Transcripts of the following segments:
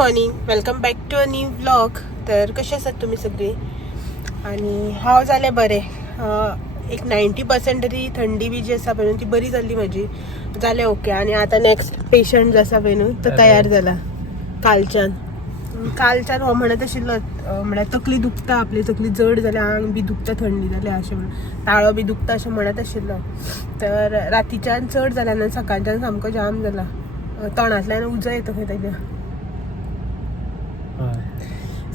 Morning, welcome back to a new vlog. तर कसे आसात तुम्ही सगळे? आणि हांव जालें बरें. एक 90% तरी थंडी बी जी आसा पळय ती बरी जाल्ली म्हजी, जालें ओके. आणि आतां नेक्स्ट पेशंट जो आसा पळय न्हू तो तयार जाला कालच्यान हो म्हणत आशिल्लो म्हळ्यार तकली दुखता, आपली तकली जड जाल्या, आंग बी दुखता, थंडी जाल्या अशें म्हणून, ताळो बी दुखता अशें म्हणत आशिल्लो. तर रातीच्यान चड जाल्या आनी सकाळच्यान सामको जाम जाला, तोंडांतल्यान उजो येता खंय ताच्या.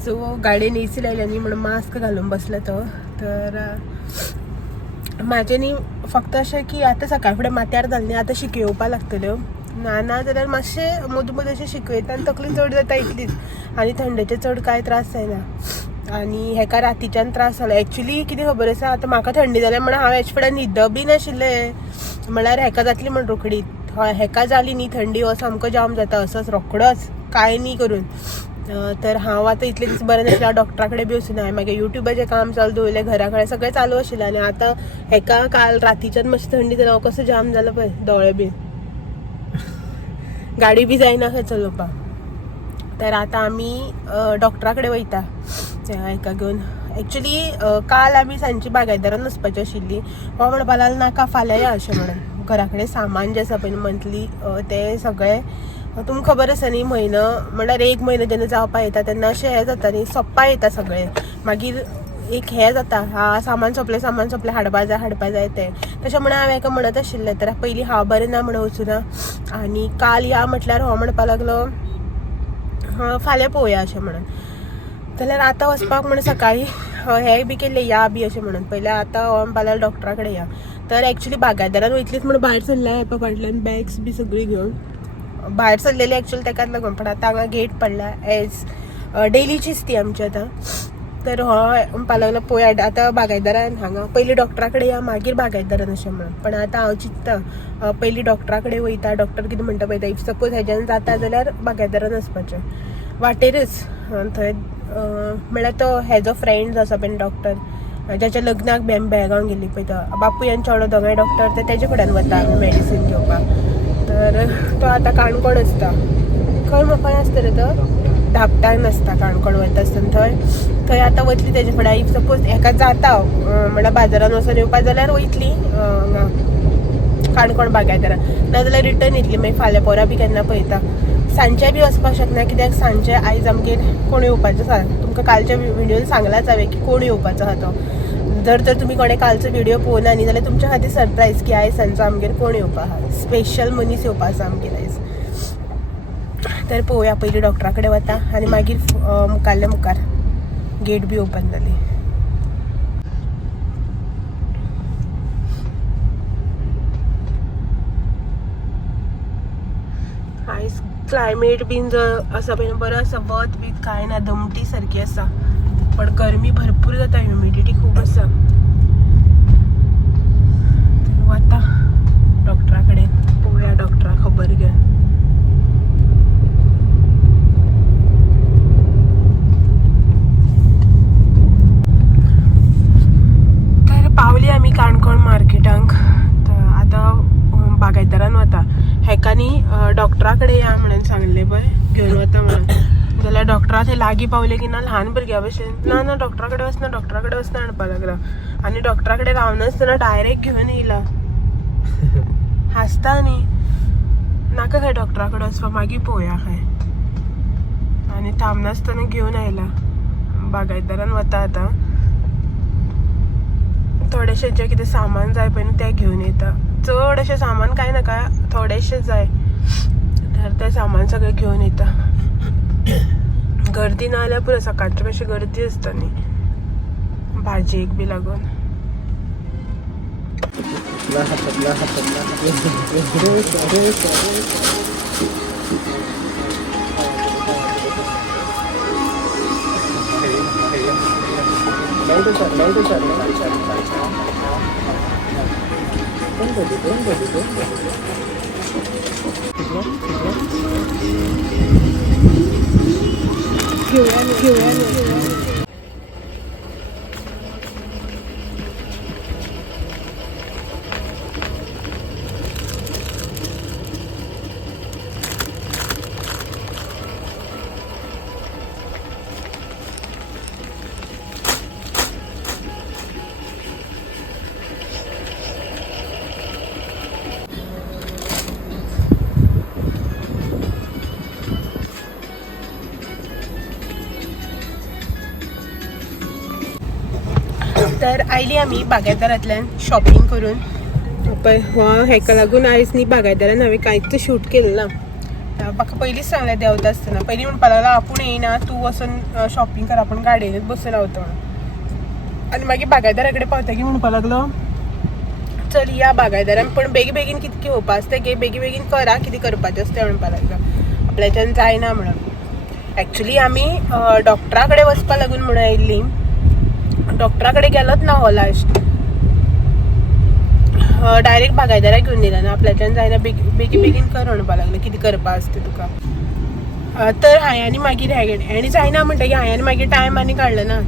सो गाडयेन एसी लायल्या न्ही म्हणून मास्क घालून बसला तो. तर म्हाजें न्ही फक्त अशें की आतां सकाळ फुडें माथ्यार जालें न्ही, आतां शिके येवपा लागतल्यो ना जाल्यार मातशें मदीं मदीं अशें शिकयता आनी तकली चड जाता इतलीच, आनी थंडेचे चड कांय त्रास जायना. आनी हेका रातीच्यान त्रास जालो. एक्चुली कितें खबर आसा, आतां म्हाका थंडी जाल्या म्हणून हांव हेचे फुडें न्हिदप बी नाशिल्लें, म्हळ्यार हेका जातली म्हण रोखडी. हेका जाली न्ही थंडी, हो सामको जाम जाता असोच रोखडोच, कांय न्ही करून. तर हांव आतां इतले दीस बरें नाशिल्लें, डॉक्टरा कडेन बी वचून हांवें मागीर युट्यूबाचें काम चालू दवरलें, घरा कडेन सगळें चालू आशिल्लें. आनी आतां हेका काल रातीच्यान मातशी थंडी जाल्या, हो कसो जाम जाला पळय दोळे बी, गाडी बी जायना खंय चलोवपाक. तर आतां आमी डॉक्टरा कडेन वयता हेका घेवन. एक्चुली काल आमी सांजची बागायदारान वचपाची आशिल्ली. हो म्हणपा लागलो नाका फाल्यां या अशें म्हणून. घरा कडेन सामान जें आसा पळय मंथली तें सगळें तुमकां खबर आसा न्ही, म्हयनो म्हणल्यार एक म्हयनो जेन्ना जावपा येता तेन्ना अशें हें जाता न्ही, सोंपपा येता सगळें. मागीर एक हें जाता, सामान सोंपलें हाडपा जाय तें. तशें म्हणून हांव हेका म्हणत आशिल्लें. तर पयलीं हांव बरें ना म्हणून वचूना, आनी काल या म्हटल्यार हो म्हणपा लागलो फाल्यां पळोवया अशें म्हणून. जाल्यार आतां वचपाक म्हणून सकाळीं हे बी केल्लें या बी अशें म्हणून. पयलें आतां हो म्हणपा लागलो डॉक्टरा कडेन या. तर एक्चुली बागायदारान वयतलीच म्हणून भायर सरल्या हेपा फाटल्यान बॅग्स बी सगळी घेवन भायर सरलेली एक्चुअली ताकाच लागून. पण आतां हांगा गेट पडला, एज डेलीचीच ती आमची आतां. तर हो म्हणपा लागलो पळोवया आतां बागायदारान हांगा पयलीं डॉक्टरा कडेन या मागीर बागायदारान अशें म्हणून. पण आतां हांव चिंतता पयलीं डॉक्टरा कडेन वयता, डॉक्टर कितें म्हणटा पळयता. इफ सपोज हेज्यान जाता जाल्यार बागायदारान वचपाचें वाटेरच. थंय म्हळ्यार तो हेजो फ्रेंड जो आसा पळय डॉक्टर, ज्याच्या लग्नाक बेळगांव गेल्ली पळय, तो बापूय आनी चेडो दोगांय डॉक्टर, ते तेजे कडेन वता आमी मेडिसीन घेवपाक. तर तो आतां काणकोण आसता. खंय म्हाका आसता रे तो धापटान आसता, काणकोण वयता आसतना थंय आतां वतली तेजे फुडें. इफ सपोज हेका जाता म्हळ्यार बाजारान वचून येवपा जाल्यार वयतली काणकोण बागायदारान, नाजाल्यार रिटर्न येतली. मागीर फाल्यां पोरा बी केन्ना पळयता. सांजचे बी वचपाक शकना, कित्याक सांजचे आयज आमगेर कोण येवपाचो आसा. तुमकां कालच्या व्हिडिओन सांगलाच हांवें की कोण येवपाचो आहा तो. जर तर तुमी कोणें कालचो व्हिडिओ पळोवना न्ही जाल्यार तुमच्या खातीर सरप्रायज की आयज सांजचो आमगेर कोण येवपा आहा, स्पेशल मनीस येवपा आसा आमगेर आयज. तर पळोवया, पयलीं डॉक्टरा कडेन वता आनी मागीर मुखार गेट बी ओपन जाली. आयज क्लायमेट बीन जो आसा पळय बरो आसा, वत बीत कांय ना, दमटी सारकी आसा. पण गरमी भरपूर जाता, ह्युमिडिटी खूब आसा. वता डॉक्टरा कडेन, पळोवया डॉक्टरा खबर घेवन. तर पावली आमी काणकोण मार्केटांक. तर आतां बागायदारान वता. हेका न्ही डॉक्टरा कडेन या म्हणून सांगलें पळय, घेवन वता म्हणून. जाल्यार डॉक्टरा थंय लागीं पावलें की ना ल्हान भुरग्या भशेन ना डॉक्टरा कडेन वचना म्हणपा लागला. आनी डॉक्टरा कडेन रावनासतना डायरेक्ट घेवन येयला. हांसता न्ही, नाका खंय डॉक्टरा कडेन वचपा, मागीर पळोवया खंय. आनी थांबनासतना घेवन आयला. बागायदारान वता आतां. थोडेशें जें कितें सामान जाय पळय न्ही तें घेवन येता. चड अशें सामान कांय नाका, थोडेशें जाय. तर तें सामान सगळें घेवन येता. गर्दी ना जाल्यार पुरो, सकाळचे मातशी गर्दी आसता न्ही भाजयेक बी लागून. तर आयली आमी बागायदारांतल्यान शॉपिंग करून. पळय हेका लागून आयज न्ही बागायदारान हांवें कांयच शूट केलें ना. म्हाका पयलींच सांगलें देंवता आसतना. पयलीं म्हणपाक लागलो आपूण येयना, तूं वचून शॉपिंग कर, आपूण गाडयेनूच बसून रावता म्हणून. आनी मागीर बागायदारा कडेन पावतकीर म्हणपाक लागलो चल या बागायदारान, पण बेगीन कितकें येवपा आसता गे, बेगीन करा कितें करपाचें आसता म्हणपाक लागलो. आपल्याच्यान जायना म्हणून. एक्चुली आमी डॉक्टरा कडेन वचपा लागून म्हणून आयिल्लीं. डॉक्टरा कडेन गेलोच ना हो लास्ट. डायरेक्ट बागायदाराक घेवन दिला ना, आपल्याच्यान जायना, बेगीन कर म्हणपाक लागलो कितें करपा आसता तुका. तर हांवें आनी मागीर हेणी जायना म्हणटकीर हांवें मागीर टायम आनी काडलो ना.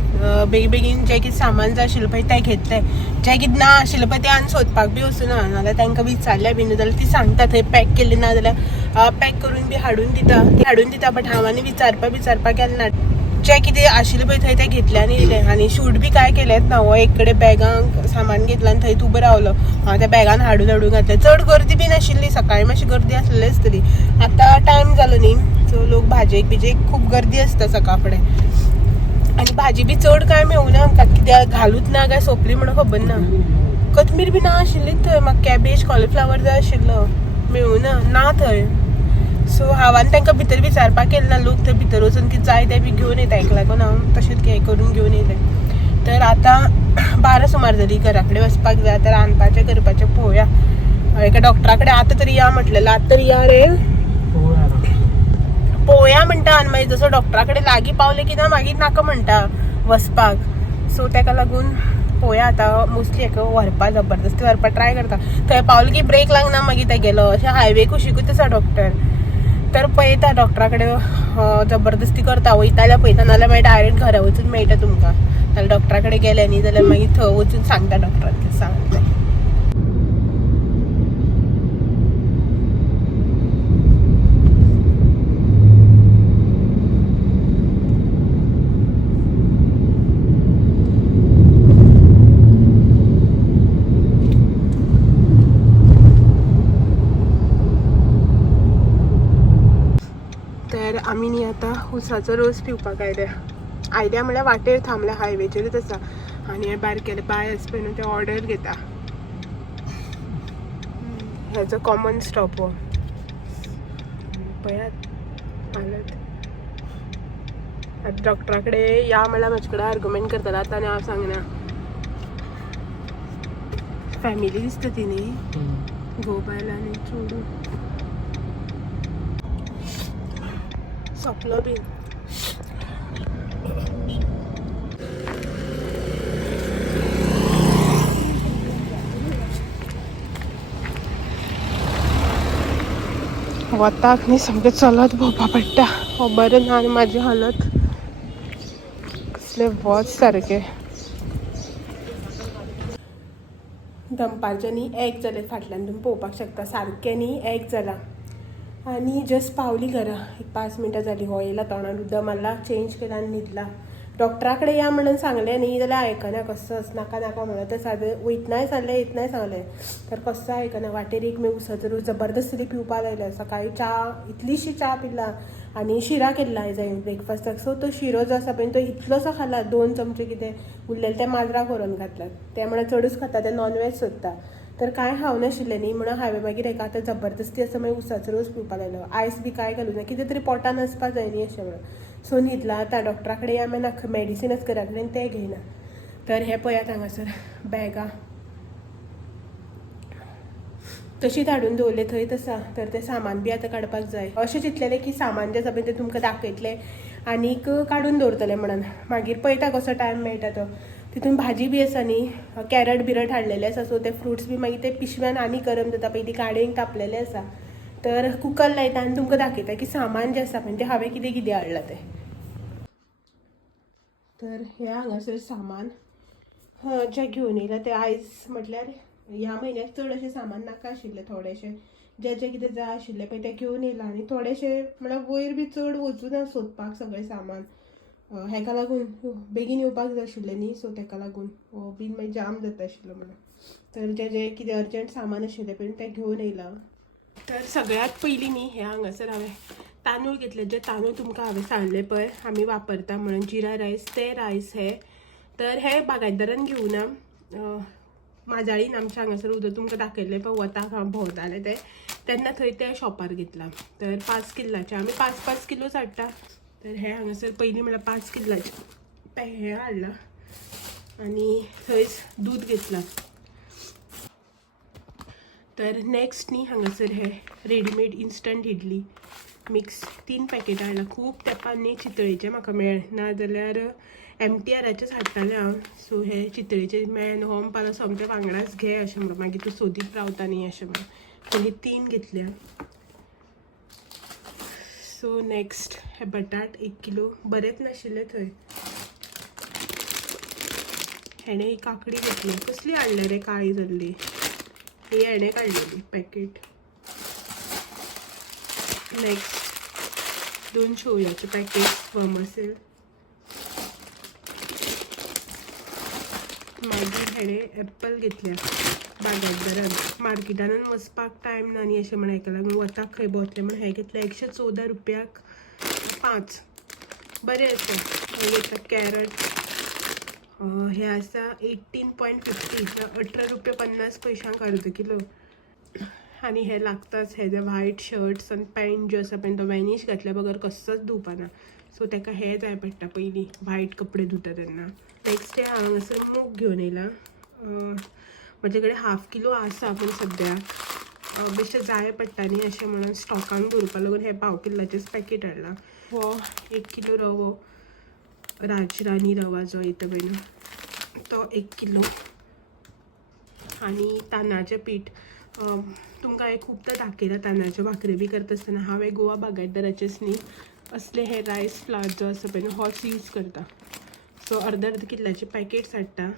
बेगीन जें कितें सामान जाय आशिल्लें पळय तें घेतलें. जें कितें ना आशिल्लें पळय तें आनी सोदपाक बी वचूना. नाजाल्यार तांकां विचारलें बी जाल्यार ती सांगता थंय पॅक केल्ली ना जाल्यार पॅक करून बी हाडून दिता. बट हांव आनी विचारपाक गेलें ना. जें कितें आशिल्लें पळय थंय तें घेतलें आनी येयलें. आनी शूट बी कांय केलेंच ना. हो एक कडेन बॅगांक सामान घेतलां आनी थंय उबो रावलो. हांव त्या बॅगान हाडून घातलें. चड गर्दी बी नाशिल्ली. सकाळीं मातशी गर्दी आसलेलीच तरी. आतां टायम जालो न्ही, सो लोक भाजयेक खूब गर्दी आसता सकाळ फुडें. आनी भाजी बी चड कांय मेळूना आमकां, कित्याक घालूच ना काय सोंपली म्हणून खबर ना. कोथमीर बी ना आशिल्लीच थंय. म्हाका कॅबेज कॉलीफ्लावर जाय आशिल्लो, मेळूना ना थंय. सो हांवें तांकां भितर विचारपाक केलें ना. लोक थंय भितर वचून कितें जाय तें बी घेवन येता, हेका लागून हांव तशेंच हें करून घेवन येयलें. तर आतां 12 सुमार जाली, घरा कडेन वचपाक जाय. तर रांदपाचें करपाचें पळोवया. एका डॉक्टरा कडेन आतां तरी या म्हटलेलें. आतां तरी या रे पळोवया म्हणटा. आनी मागीर जसो डॉक्टरा कडेन लागीं पावलें की ना मागीर नाका म्हणटा वचपाक. सो ताका लागून पळोवया आतां. मोस्टली हेका व्हरपा जबरदस्ती व्हरपा ट्राय करता. थंय पावलें की ब्रेक लागना मागीर तेगेलो. अशें हायवे कुशिकूच आसा डॉक्टर. तर पळयता डॉक्टरा कडेन जबरदस्ती करता. वयता जाल्यार पळयता, नाल्यार मागीर डायरेक्ट घरा वचून मेळटा तुमकां. नाल्यार डॉक्टरा कडेन गेले न्ही जाल्यार मागीर थंय वचून सांगता डॉक्टराक कितें सांगता. तर आमी न्ही आतां उसाचो रोस पिवपाक आयल्या म्हळ्यार वाटेर थांबल्या, हायवेचेरूच आसा. आनी भायर गेले बाय आसा पळय न्हू ते ऑर्डर घेता. हेजो कॉमन स्टॉप हो. पळयात हालत. आतां डॉक्टरा कडेन या म्हळ्यार म्हाजे कडेन आर्ग्युमेंट करतालो. आतां आनी हांव सांगना. फॅमिली दिसता ती न्ही, घोव बायल आनी चोडू. सोंपलो बी. वताक न्ही सामकें चलत भोंवपा पडटा. खबर ना आनी म्हाजी हालत कसलें वच सारकें. दनपारचें न्ही 1 जालें. फाटल्यान तुमी पळोवपाक शकता सारकें न्ही 1 जाला. आनी जस्ट पावली घरा. 5 मिनटां जालीं. हो येयला, तोंडार उदक मारला, चेंज केला आनी न्हिदला. डॉक्टरा कडेन या म्हणून सांगलें न्ही जाल्यार आयकना. कसोच नाका म्हणून. तर सादें वयतनाय सांगलें, येतनाय सांगलें. तर कसो आयकना. वाटेर एक उसाचो रोस जबरदस्ती पिवपा लायला. सकाळीं च्या इतलीशी च्या पिला आनी शिरा केल्ला आयज हांवें ब्रेकफास्टाक. सो तो शिरो जो आसा पळय तो इतलोसो खाला. 2 चमचे कितें उरलेले ते माजराक व्हरून घातल्यात. ते म्हळ्यार चडूच खाता, ते नॉनवेज सोदता. तर कांय खावनाशिल्लें न्ही म्हणून हांवें मागीर हेका आतां जबरदस्ती आसा मागीर उसाचो रोस पिवपा लायलो. आयस बी कांय घालूं ना, कितें तरी पोटान आसपा जाय न्ही अशें म्हणून. सो न्हिदला आतां. डॉक्टरा कडेन या मागीर मेडिसिनच घरा कडेन तें घेयना. तर हें पळयात हांगासर बॅगां तशीच हाडून दवरले थंयच आसा. तर तें सामान बी आतां काडपाक जाय. अशें चिंतलेलें की सामान जें आसा पळय तें तुमकां दाखयतलें आनीक काडून दवरतलें म्हणून. मागीर पळयता कसो टायम मेळटा तो. तितून भाजी बी आसा न्ही, कॅरट बिरट हाडलेले आसा. सो ते फ्रुट्स बी मागीर ते पिशव्यान आनी गरम जाता. पयलीं गाडयेक तापलेले आसा. तर कुकर लायता आनी तुमकां दाखयता की सामान जें आसा पळय तें हांवें कितें कितें हाडलां तें. तर हें हांगासर सामान जें घेवन येयलां तें आयज म्हटल्यार ह्या म्हयन्याक चड अशें सामान नाका आशिल्लें. थोडेशें जें कितें जाय आशिल्लें पळय तें घेवन येयलां. आनी थोडेशें म्हळ्यार वयर बी चड वचूना सोदपाक सगळें सामान. हेका लागून बेगीन येवपाक जाय आशिल्लें न्ही, सो तेका लागून हो बीन मागीर जाम जाता आशिल्लो म्हणून. तर जें कितें अर्जंट सामान आशिल्लें पळय तें घेवन येयलां. तर सगळ्यात पयलीं न्ही हें हांगासर हांवें तांदूळ घेतले. जे तांदूळ तुमकां हांवें सांगले पळय आमी वापरता म्हणून जिरा रायस, ते रायस हे तर हे बागायतदारान घेवन माजाळीन आमच्या हांगासर उदक तुमकां दाखयलें पळय वताक हांव भोंवतालें तें तेन्ना थंय त्या शॉपार घेतला. तर 5 किल्लाचे आमी 5-5 किलो हाडटा. तर हे हांगासर पयलीं म्हणल्यार 5 किल्लाचे हे हाडला आनी थंयच दूद घेतला. तर नेक्स्ट न्ही हांगासर हे readymade instant idli mix 3 packet हाडला. खूब तेंपान न्ही चितळेचे म्हाका मेळ्ळे ना जाल्यार MTRचेच हाडटालें हांव. सो हे चितळेचे मेळ्ळे हो म्हणपालो सोमते वांगडाच घे अशें म्हणून मागीर तूं सोदीत रावता न्ही अशें म्हणून. सो ही 3 घेतल्या. सो नेक्स्ट हे बटाट 1 किलो बरेंच नाशिल्ले थंय. हेणे ही काकडी घेतली. कसली हाडल्या रे काळी जाल्ली. ही हेणे काडलेली पॅकेट. नेक्स्ट 2 शेवयाचे पॅकेट वर्मसेल. मागीर हेणे एप्पल घेतल्या बागायतदारान. मार्केटान वचपाक टायम ना न्ही अशें म्हण हेका लागून वताक खंय भोंवतलें म्हण हे घेतले 114 रुपयाक 5. बरें आसा. हे घेतला कॅरट. हे आसा 18.50 18 रुपया 50 पैशांक अर्द किलो. आनी हे लागताच. हेजे व्हायट शर्ट्स आनी पॅन्ट ज्यो आसा पळय तो वॅनिश घातल्या बगर कसोच धुवपाना. सो ताका हे जाय पडटा पयलीं व्हायट कपडे धुता तेन्ना. नेक्स्ट हे हांगासर मूग घेवन येयला. म्हजे कडेन 1/2 किलो आसा पूण सद्याक बेश्टें जाय पडटा न्ही अशें म्हणून स्टॉकान दवरपा लागून हे 1/2 किल्लाचेच पॅकेट हाडला. हो 1 किलो रवो राजरानी रवा जो येता पळय न्हू तो 1 किलो. आनी तांदळाचें पीठ तुमकां हांवें खुबदां दाखयलां तांदळाच्यो भाकरी बी करता आसतना. हांवें गोवा बागायतदाराचेच न्ही असले हे रायस फ्लावर जो आसा पळय न्हू होच यूज करता. सो अर्द किल्लाचे पॅकेट्स हाडटा.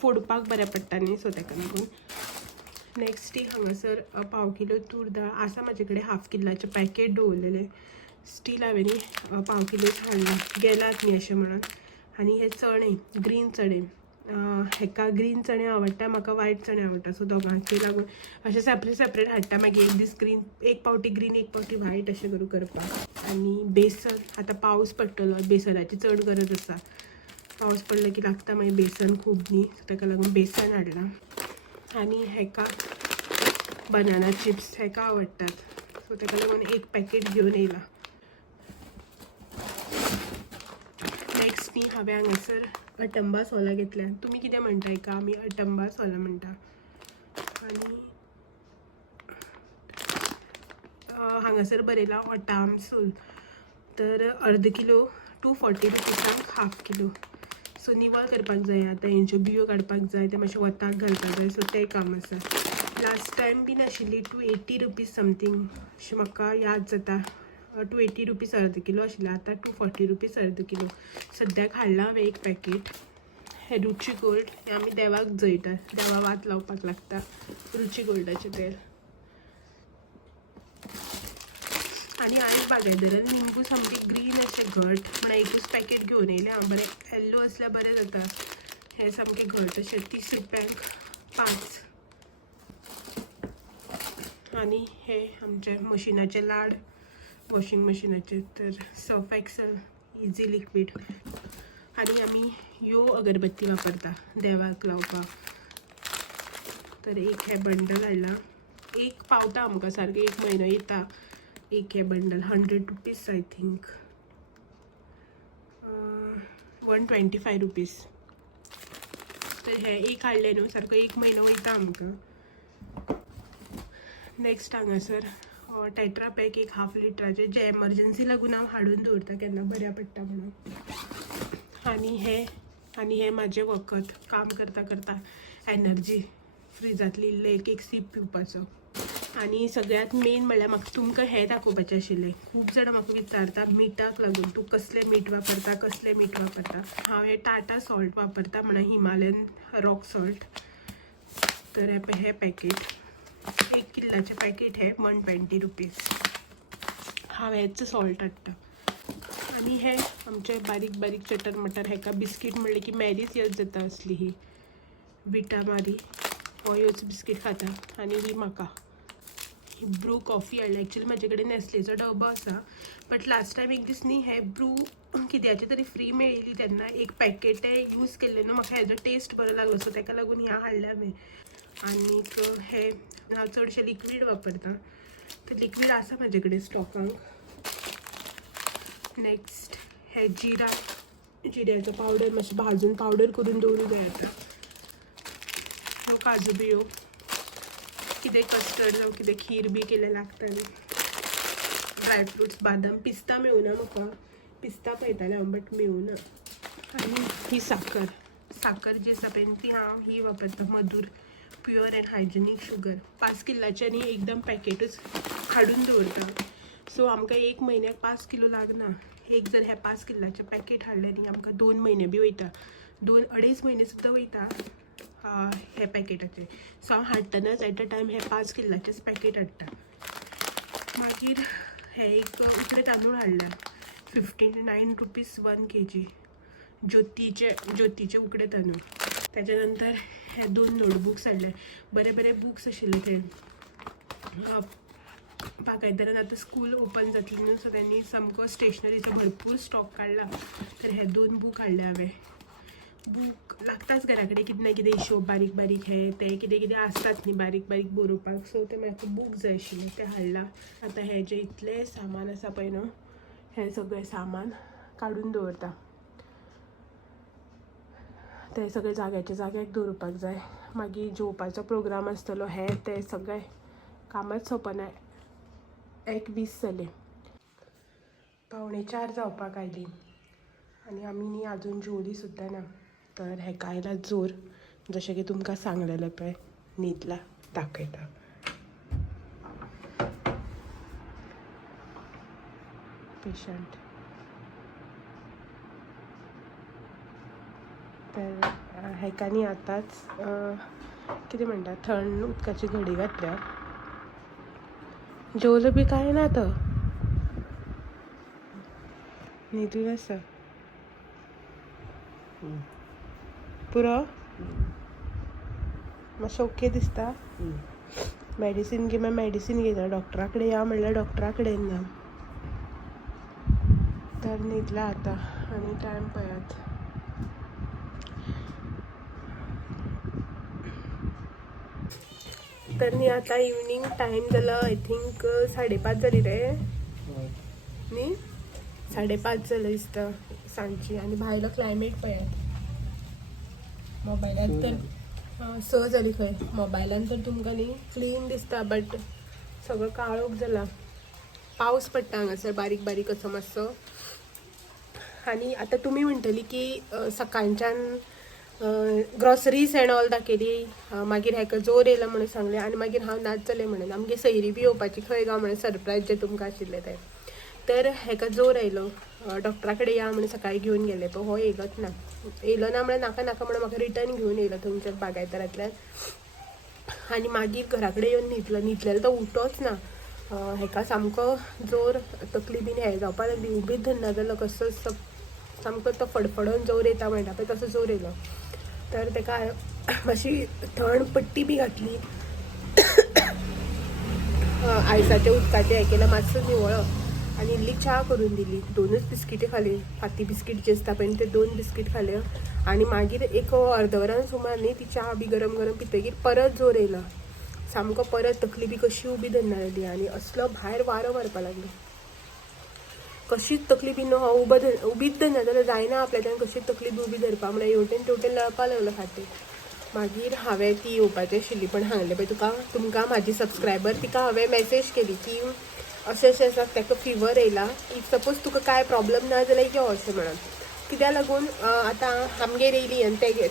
फोडपाक बरें पडटा न्ही सो ताका लागून. नेक्स्ट ती हांगासर 1/2 किलो तूर दाळ आसा म्हाजे कडेन 1/2 किल्लाचे पॅकेट दवरलेले. स्टील हांवें न्ही 1/2 किलोच हाडला गेलात न्ही अशें म्हणून. आनी हे चणे ग्रीन चणे हेका ग्रीन चणे आवडटा म्हाका वायट चणे आवडटा. सो दोगांचे लागून अशें सेपरेट हाडटा. मागीर एक दीस ग्रीन एक पावटी ग्रीन एक पावटी वायट अशें करून करपाक. आनी बेसन आतां पावस पडटलो बेसनाची चड गरज आसा. पावस पडलो की लागता मागीर बेसन खूब न्ही ताका लागून बेसन हाडलां. आनी हेका बनाना चिप्स हेका आवडटात सो ताका लागून 1 पॅकेट घेवन येयला. नेक्स्ट न्ही हांवें हांगासर अटंबा सोला घेतल्या. तुमी कितें म्हणटा हेका आमी अटंबा सोला म्हणटा. आनी हांगासर बरयलां ओटाम सूल. तर अर्द किलो 240 रुपीसांक 1/2 किलो. सो निवळ करपाक जाय. आतां हेंच्यो बियो काडपाक जाय ते मातशें वताक घालपाक जाय. सो तें काम आसा. लास्ट टायम बीन आशिल्ली 280 रुपीज समथींग अशें म्हाका याद जाता. 280 रुपीज अर्द किलो आशिल्लें. आतां 240 रुपीज अर्द किलो. सद्याक हाडलां हांवें 1 पॅकेट. हे रुची गोल्ड हे आमी देवाक जळटा. देवा वात लावपाक लागता रुची गोल्डाचें तेल. आनी हांवें बागायतदारान लिंबू सामके ग्रीन अशें घट म्हणून एकूच पॅकेट घेवन येयलें हांव. बरें येल्लो आसल्यार बरें जाता. हे सामके घट अशें 30 रुपयांक 5. आनी हे आमचे मशिनाचे लाड वॉशिंग मशिनाचे. तर सर्फ एक्सल इजी लिक्वीड. आनी आमी ह्यो अगरबत्ती वापरता देवाक लावपाक. तर एक हे बंडल हाडला. एक पावता आमकां सारकें 1 म्हयनो येता. एक हे bundle 100 rupees I think 125 rupees. तर हे एक हाडले न्हू सारको 1 म्हयनो वयता आमकां. नेक्स्ट हांगासर टेट्रा पॅक एक 1/2 लिटराचे जे एमर्जन्सी लागून हांव हाडून दवरता केन्ना बऱ्या पडटा म्हणून. आनी हे म्हाजें वखद काम करता करता एनर्जी फ्रिजांतली इल्लें एक सीप पिवपाचो. आनी सगळ्यांत मेन म्हणल्यार म्हाका तुमकां हें दाखोवपाचें आशिल्लें. खूब जाणां म्हाका विचारता मिठाक लागून तूं कसलें मीठ वापरता कसलें मीठ वापरता. हांव हे टाटा सॉल्ट वापरता म्हणून हिमालयन रॉक सॉल्ट. तर हे पॅकेट 1 किल्लाचें पॅकेट हे 120 रुपीज. हांव हेच सॉल्ट हाडटा. आनी हे आमचे बारीक बारीक चटर मटर हेका बिस्कीट म्हणलें की मॅरीच यूज जाता असली ही विटा मारी. हो ह्योच बिस्कीट खाता. आनी ही म्हाका ब्रू कॉफी हाडल्या. एक्चुअली म्हाजे कडेन नेस्लेचो डबो आसा, बट लास्ट टायम एक दीस न्ही हे ब्रू कित्याचे तरी फ्री मेळिल्ली तेन्ना एक पॅकेट यूज केल्लें न्हू, म्हाका हेजो टेस्ट बरो लागलो, सो ताका लागून ह्या हाडल्या हांवें. आनीक हे हांव चडशें लिक्वीड वापरता, तर लिक्वीड आसा म्हाजे कडेन स्टॉकांक. नेक्स्ट हे जिऱ्याचो पावडर मातशें भाजून पावडर करून दवरूंक जाय. आतां ह्यो काजू बियो, कितें कस्टर्ड जावं कितें खीर बी केलें लागताली. ड्रायफ्रुट्स बादाम, पिस्ता मेळूना म्हाका, पिस्ता पळयतालें हांव बट मेळूना. आनी ही साखर जी आसा पळय ती हांव ही वापरता, मधूर प्युअर एंड हायजेनीक शुगर. 5 किलाचे आनी एकदम पॅकेटूच हाडून दवरता, सो आमकां 1 म्हयन्याक 5 किलो लागना. एक जर हे 5 किलाचे पॅकेट हाडलें न्ही आमकां 2 म्हयने बी वयता, 2-2.5 म्हयने सुद्दां वयता हे पॅकेटाचे. सो हांव हाडटनाच एट अ टायम हे 5 किलाचेच पॅकेट हाडटा. मागीर हे एक उकडे तांदूळ हाडल्या, 59 रुपीज 1 kg, ज्योतीचे उकडे तांदूळ. त्याच्या नंतर हे 2 नोटबुक्स हाडले, बरे बुक्स आशिल्ले ते. बागायदारान आतां स्कूल ओपन जातली न्हू, सो त्यांनी सामको स्टेशनरीचो भरपूर स्टॉक काडला. तर हे 2 बूक हाडले हांवें. बूक लागताच घरा कडेन, कितें ना कितें हिशोब बारीक हे ते कितें आसतात न्ही बारीक बरोवपाक, सो ते म्हाका बूक जाय आशिल्ले ते हाडला. आतां हे जे इतले सामान आसा पळय न्हू, हे सगळें सामान काडून दवरता. ते सगळे जाग्याच्या जाग्याक दवरपाक जाय. मागीर जेवपाचो प्रोग्राम आसतलो, हे ते सगळे कामच सोंपना. 1:20 जाले, 3:45 जावपाक आयली आनी आमी न्ही आजून जेवली सुद्दां ना. तर हेका आयला जोर, जशें की तुमकां सांगलेलें पळय, न्हिदला, दाखयता. पेशंट तर हेका न्ही आतांच कितें म्हणटा थंड उदकाची घडी घातल्या. जेवलो बी कांय ना तो, न्हिदूच आसा पुरो. मातशें ओके दिसता. मेडिसीन घे, मागीर मेडिसीन घेता. डॉक्टरा कडेन या म्हणल्यार डॉक्टरा कडेन ना. तर न्हिदला आतां. आनी टायम पळयात, तर न्ही आतां इवनींग टायम जाला. आय थिंक 5:30 जाली रे न्ही, 5:30 जाले दिसता सांजची. आनी भायलो क्लायमेट पळयात. मोबायलान तर 6 जाली खंय. मोबायलान तर तुमकां न्ही क्लीन दिसता, बट सगळो काळोख जाला. पावस पडटा हांगासर बारीक असो मातसो. आनी आतां तुमी म्हणटली की सकाळच्यान ग्रॉसरीज एंड ऑल दाखयली, मागीर हेका जोर येयला म्हणून सांगलें, आनी मागीर हांव नाच जालें म्हणून. आमगे सैरी बी येवपाची खंय गाव म्हणून सरप्रायज जे तुमकां आशिल्लें तें. तर हेका जोर आयलो, डॉक्टरा कडेन या म्हणून सकाळी घेवन गेले, तो हो येयलोच ना. येयलो ना म्हणून नाका म्हणून म्हाका रिटर्न घेवन येयलो थंयच्या बागायतारांतल्यान. आनी मागीर घरा कडेन येवन न्हिदलेलो तो उठोच ना. हेका सामको जोर, तकली बीन हें जावपाक लागली, उबीच धरना जालो कसो सामको तो फडफडोन जोर येता म्हणटा पळय तसो जोर येयलो. तर ताका मातशी थंड पट्टी बी घातली, आयसाच्या उदकाचें हें केलें मातसो निवळो, आनी इल्ली च्या करून दिली. 2च बिस्किटी खाली, फाती बिस्कीट जे आसता पळय ते 2 बिस्कीट खाल्यो. आनी मागीर एक अर्द वरान सुमार न्ही ती च्या बी गरम पितकीर परत जोर येयलो सामको. परत तकली बी कशी उबी धरना जाली, आनी असलो भायर वारो मारपाक लागलो. कशीच तकली बी न्हू उबीच धरना जाल्यार जायना आपल्याच्यान कशीच तकली बी उबी धरपा म्हणल्यार हेवटेन तेवटेन लळपा लागलो फाटीं. मागीर हांवें ती येवपाची आशिल्ली, पण सांगलें पळय तुमकां म्हाजी सबस्क्रायबर, तिका हांवें मॅसेज केली की अशें आसा, ताका फिवर येयला, इफ सपोज तुका कांय प्रॉब्लम ना जाल्यार यो अशें म्हणून. कित्याक लागून आतां आमगेर येयली आनी ते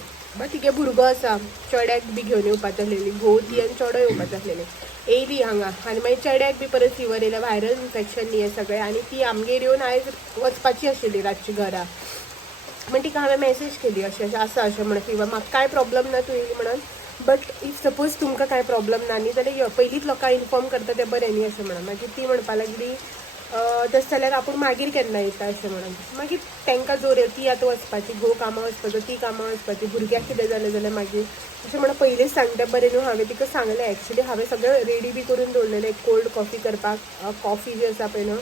तिगे भुरगो आसा, चेड्याक बी घेवन येवपाचें आसलेली, घोव ती आनी चेडो येवपाचें आसलेलें. येयली हांगा, आनी मागीर चेड्याक बी परत फिवर येयला, व्हायरल इन्फेक्शन न्ही हें सगळें. आनी ती आमगेर येवन आयज वचपाची आशिल्ली रातची घरा. म्हण तिका हांवें मॅसेज केली अशें आसा अशें म्हणून फिवर, म्हाका कांय प्रॉब्लम ना तूं येयली म्हणून, बट इफ सपोज तुमकां कांय प्रॉब्लम ना न्ही जाल्यार यो, पयलींच लोकांक इन्फॉर्म करता तें बरें न्ही अशें म्हणून. मागीर ती म्हणपा लागली तशें जाल्यार आपूण मागीर केन्ना येता अशें म्हणून मागीर तांकां जोर येता ती आतां वचपाची घोव कामां वचपाचो ती कामां वचपाची भुरग्याक कितें जालें जाल्यार मागीर अशें म्हणून पयलींच सांगता बरें न्हू हांवें तिका सांगलें एक्चुली हांवें सगळें रेडी बी करून दवरलेलें कोल्ड कॉफी करपाक कॉफी जी आसा पळय न्हू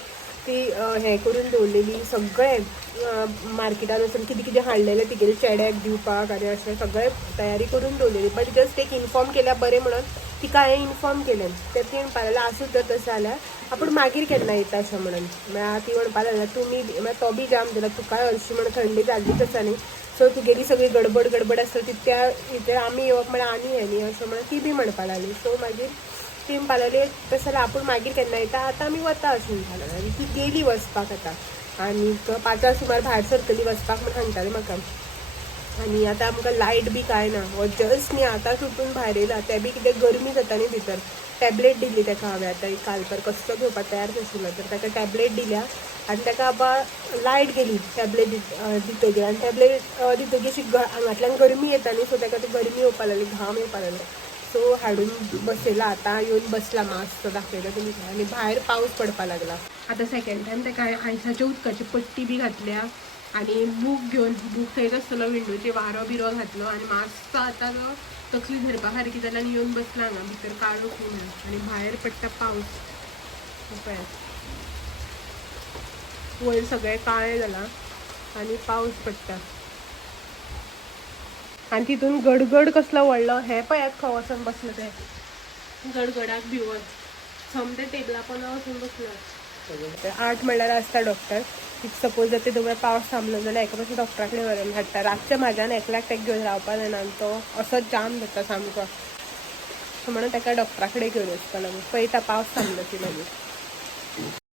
ती हें करून दवरलेली सगळें मार्केटान वचून कितें कितें हाडलेलें तिगेले चेड्याक दिवपाक आनी अशें सगळें तयारी करून दवरलेली बट जस्ट एक इन्फॉर्म केल्यार बरें म्हणून तिका हांवें इन्फॉर्म केलें तें ती म्हणपा लागली आसूं तर तशें जाल्यार आपूण मागीर केन्ना येता अशें म्हणून म्हळ्यार ती म्हणपा लागली तुमी म्हळ्यार तो बी जाम दिला तुकाय हरशीं म्हणून थंडी जाल्लीच आसा न्ही सो तुगेली सगळी गडबड आसता ती त्या हिचेर आमी येवप म्हळ्यार आनी हें न्ही अशें म्हणून ती बी म्हणपा लागली सो मागीर ती म्हणपा लागली तशें जाल्यार आपूण मागीर केन्ना येता आतां आमी वता अशें म्हणपा लागली आनी ती गेली वचपाक आतां आनीक 5 सुमार भायर सरतली वचपाक म्हण सांगतालें म्हाका आनी आतां आमकां लायट बी कांय ना हो जस्ट न्ही आतां सुटून भायर येयला तें बी कितें गरमी जाता न्ही भितर टॅबलेट दिल्ली ताका हांवें आतां एक कालपर कसलो घेवपाक तयार नाशिल्लो तर ताका टॅबलेट दिल्या आनी ताका बाबा लायट गेली टॅबलेट दितगीर आनी टॅबलेट दितगीर अशी हांगांतल्यान गरमी येता न्ही सो ताका ती गरमी येवपा लागली घाम येवपा लागलो सो हाडून बसयला आतां येवन बसला मास्क दाखयला तुमकां आनी भायर पावस पडपा लागला आतां सेकेंड टायम ताका आयसाच्या उदकाची पट्टी बी घातल्या आनी बूक घेवन बूक थंयच आसतलो विंडोचेर वारो बिरो घातलो आनी मास्क आतां तकली धरपा सारकी जाल्यार येवन बसला हांगा भितर काळोख म्हणून आनी भायर पडटा पावस पळयात वयर सगळें काळें जालां आनी पावस पडटा आनी तितून गडगड कसलो व्हडलो हें पळयात खंय वचून बसलो तें गडगडाक भिवून समते टेबला पोंदा वचून बसलो 8 म्हणल्यार आसता डॉक्टर सपोज जर ते दोगांय पावस थांबलो जाल्यार एका पासून डॉक्टरा कडेन व्हरून हाडटा रातच्या म्हाज्यान एकल्याक ताका घेवन रावपा जायना आनी तो असोच जाम जाता सामको म्हणून ताका डॉक्टरा कडेन घेवन वचपा लागून पळयता पावस थांबलो की मागीर